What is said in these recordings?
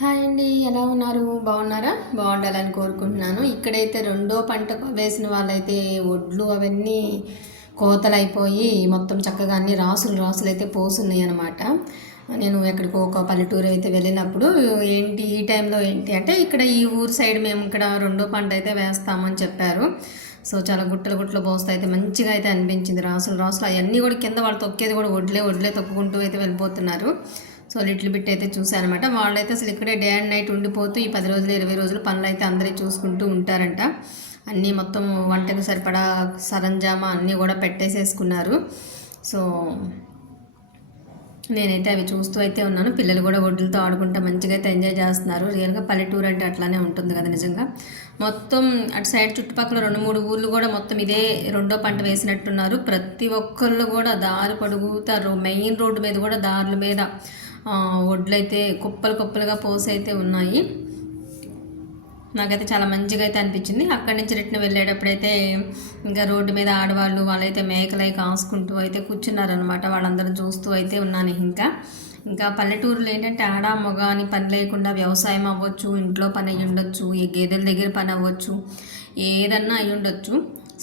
Hi అండి, ఎలా ఉన్నారు? బాగున్నారా? బాగుండాలని కోరుకుంటున్నాను. ఇక్కడైతే రెండో పంట వేసిన వాళ్ళైతే ఒడ్లు అవన్నీ కోతలైపోయి మొత్తం చక్కగా అన్ని రాసులు రాసులు అయితే పోసున్నాయి అనమాట. నేను ఎక్కడికో ఒక పల్లెటూరు అయితే వెళ్ళినప్పుడు ఏంటి ఈ టైంలో ఏంటి అంటే ఇక్కడ ఈ ఊరు సైడ్ మేము ఇక్కడ రెండో పంట అయితే వేస్తామని చెప్పారు. సో చాలా గుట్టలు గుట్టలు పోస్తే అయితే మంచిగా అయితే అనిపించింది. రాసులు రాసులు అవన్నీ కూడా కింద వాళ్ళు తొక్కేది కూడా వడ్లే వడ్లే తొక్కుకుంటూ అయితే వెళ్ళిపోతున్నారు. సో లిటిల్ బిట్ అయితే చూశానమాట. వాళ్ళైతే అసలు ఇక్కడే డే అండ్ నైట్ ఉండిపోతూ ఈ 10 రోజులు 20 రోజులు పనులు అయితే అందరూ చూసుకుంటూ ఉంటారంట. అన్నీ మొత్తం వంటకు సరిపడా సరంజామా అన్నీ కూడా పెట్టేసేసుకున్నారు. సో నేనైతే అవి చూస్తూ అయితే ఉన్నాను. పిల్లలు కూడా ఒడ్లతో ఆడుకుంటూ మంచిగా అయితే ఎంజాయ్ చేస్తున్నారు. రియల్గా పల్లెటూరు అంటే అట్లానే ఉంటుంది కదా నిజంగా. మొత్తం అటు సైడ్ చుట్టుపక్కల 2-3 ఊళ్ళు కూడా మొత్తం ఇదే రెండో పంట వేసినట్టున్నారు. ప్రతి ఒక్కళ్ళు కూడా దారి పొడుగుతారు. మెయిన్ రోడ్డు మీద కూడా దారుల మీద వడ్లయితే కుప్పలు కుప్పలుగా పోసి అయితే ఉన్నాయి. నాకైతే చాలా మంచిగా అయితే అనిపించింది. అక్కడి నుంచి రిటర్న్ వెళ్ళేటప్పుడైతే ఇంకా రోడ్డు మీద ఆడవాళ్ళు వాళ్ళైతే మేకలై కాసుకుంటూ అయితే కూర్చున్నారనమాట. వాళ్ళందరూ చూస్తూ అయితే ఉన్నాను. ఇంకా పల్లెటూరులో ఏంటంటే ఆడ మగ అని పని లేకుండా వ్యవసాయం అవ్వచ్చు, ఇంట్లో పని అయ్యి ఉండొచ్చు, ఈ గేదెల దగ్గర పని అవ్వచ్చు, ఏదన్నా అయ్యి ఉండొచ్చు,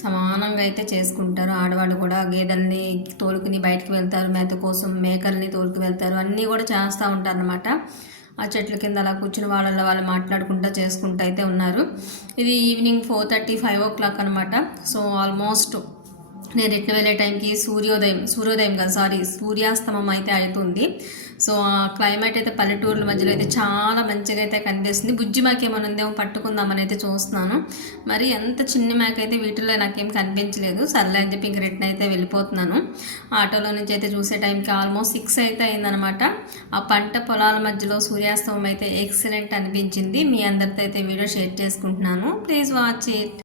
సమానంగా అయితే చేసుకుంటారు. ఆడవాళ్ళు కూడా గేదెల్ని తోలుకుని బయటకు వెళ్తారు, మేత కోసం మేకల్ని తోలుకు వెళ్తారు, అన్నీ కూడా చేస్తూ ఉంటారు అనమాట. ఆ చెట్ల కింద అలా కూర్చుని వాళ్ళు మాట్లాడుకుంటూ చేసుకుంటూ అయితే ఉన్నారు. ఇది ఈవినింగ్ 4:30, 5 o'clock అనమాట. సో ఆల్మోస్ట్ నేను రిటర్న్ వెళ్ళే టైంకి సూర్యోదయం కాదు సారీ సూర్యాస్తమం అయితే అవుతుంది. సో ఆ క్లైమేట్ అయితే పల్లెటూరుల మధ్యలో అయితే చాలా మంచిగా అయితే కనిపిస్తుంది. బుజ్జి మేక ఏమైనా ఉందేమో పట్టుకుందామని అయితే చూస్తున్నాను. మరి ఎంత చిన్న మేక అయితే వీటిలో నాకేం కనిపించలేదు. సర్లే అని చెప్పి ఇంక రిటర్న్ అయితే వెళ్ళిపోతున్నాను. ఆటోలో నుంచి అయితే చూసే టైంకి ఆల్మోస్ట్ 6 అయితే అయిందనమాట. ఆ పంట పొలాల మధ్యలో సూర్యాస్తమం అయితే ఎక్సలెంట్ అనిపించింది. మీ అందరితో అయితే వీడియో షేర్ చేసుకుంటున్నాను. Please watch it.